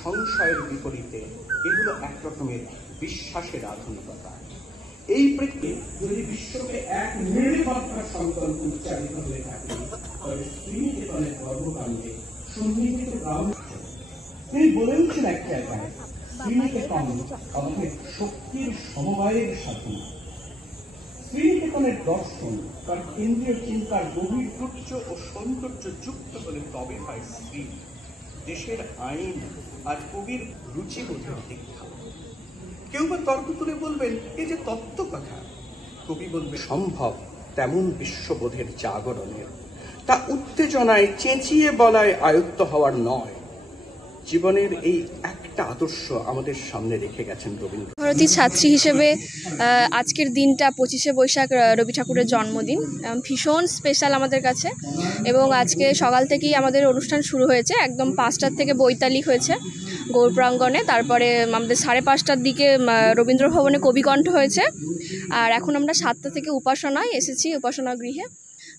সংশয়ের বিপরীতে এগুলো এক রকমের বিশ্বাসের আধুনিকতা। এই প্রেক্ষিতে যদি বিশ্বকে এক নির্মাত্রার সংকল্প উচ্চারিত হয়ে থাকে, তবে শ্রীনিকেতনের কর্মকাণ্ডে সন্নিহিত গ্রাম তিনি বলেছেন এক জায়গায়, শ্রীনিকেতন আমাদের শক্তির সমবায়ের সাধনা। শ্রীনিকেতনের দর্শন তার কেন্দ্রীয় চিন্তার গভীর উচ্চ ও সৌন্দর্য যুক্ত হলে তবে হয় শ্রী। দেশের আইন আর কবির রুচিবোধের দীক্ষা। কেউ বা তর্ক তুলে বলবেন এই যে তত্ত্ব কথা, কবি বলবে সম্ভব তেমন বিশ্ববোধের জাগরণের। তা উত্তেজনায় চেঁচিয়ে বলায় আয়ত্ত হওয়ার নয়। জীবনের এই একটা আদর্শ আমাদের সামনে রেখে গেছেন রবীন্দ্র। ভারতী ছাত্রী হিসেবে আজকের দিনটা 25শে বৈশাখ রবি ঠাকুরের জন্মদিন, ভীষণ স্পেশাল আমাদের কাছে। এবং আজকে সকাল থেকেই আমাদের অনুষ্ঠান শুরু হয়েছে, একদম 5টার থেকে বৈতালি হয়েছে গৌর প্রাঙ্গণে। তারপরে আমাদের 5:30টার দিকে রবীন্দ্র ভবনে কবিকণ্ঠ হয়েছে। আর এখন আমরা 7টা থেকে উপাসনায় এসেছি, উপাসনা গৃহে।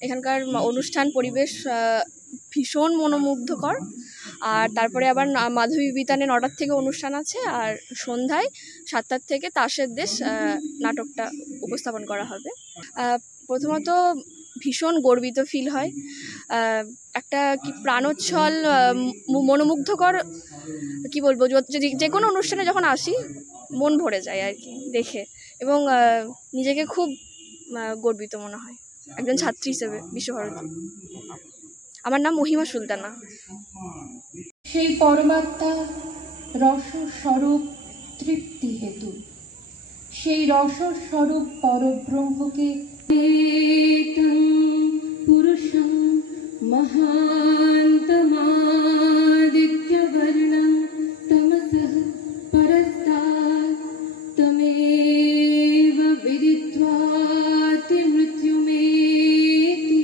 এখানকার অনুষ্ঠান পরিবেশ ভীষণ মনোমুগ্ধকর। আর তারপরে আবার মাধবী বিতানে 9টার থেকে অনুষ্ঠান আছে, আর সন্ধ্যায় 7টার থেকে তাসের দেশ নাটকটা উপস্থাপন করা হবে। প্রথমত ভীষণ গর্বিত ফিল হয়, একটা কি প্রাণোচ্ছল মনোমুগ্ধকর, কি বলবো, যে কোনো অনুষ্ঠানে যখন আসি মন ভরে যায় আর কি দেখে, এবং নিজেকে খুব গর্বিত মনে হয় একজন ছাত্রী হিসেবে বিশ্বভারতী। আমার নাম মহিমা সুলতানা। সেই পরমাত্মা রসস্বরূপ তৃপ্তি হেতু, সেই রসস্বরূপ পরব্রহ্মকে পুরুষং মহান্তমাদিত্যবর্ণং তমসঃ পরস্তাৎ তমেব বিদিত্বাতি মৃত্যুমেতি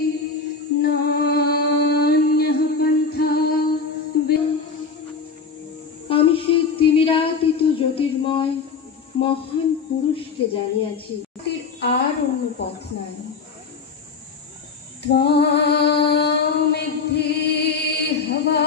নান্যঃ পন্থা। আমি সেই তিমিরাতীত জ্যোতির্ময় মহান পুরুষকে জানিয়াছি, আর অন্য পথ নাই। त्वामिद्धि हवा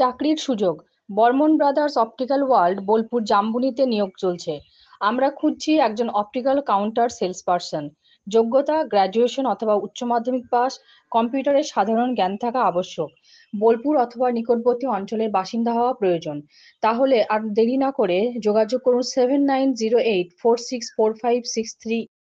চাকরির সুযোগ। Barman brothers optical world Bolpur জাম্বুনিতে নিয়োগ চলছে। আমরা খুঁজছি একজন অপটিক্যাল কাউন্টার সেলস পারসন। যোগ্যতা গ্র্যাজুয়েশন অথবা উচ্চ মাধ্যমিক পাস, কম্পিউটারের সাধারণ জ্ঞান থাকা আবশ্যক। বোলপুর অথবা নিকটবর্তী অঞ্চলের বাসিন্দা হওয়া প্রয়োজন। তাহলে আর দেরি না করে যোগাযোগ করুন 7908464563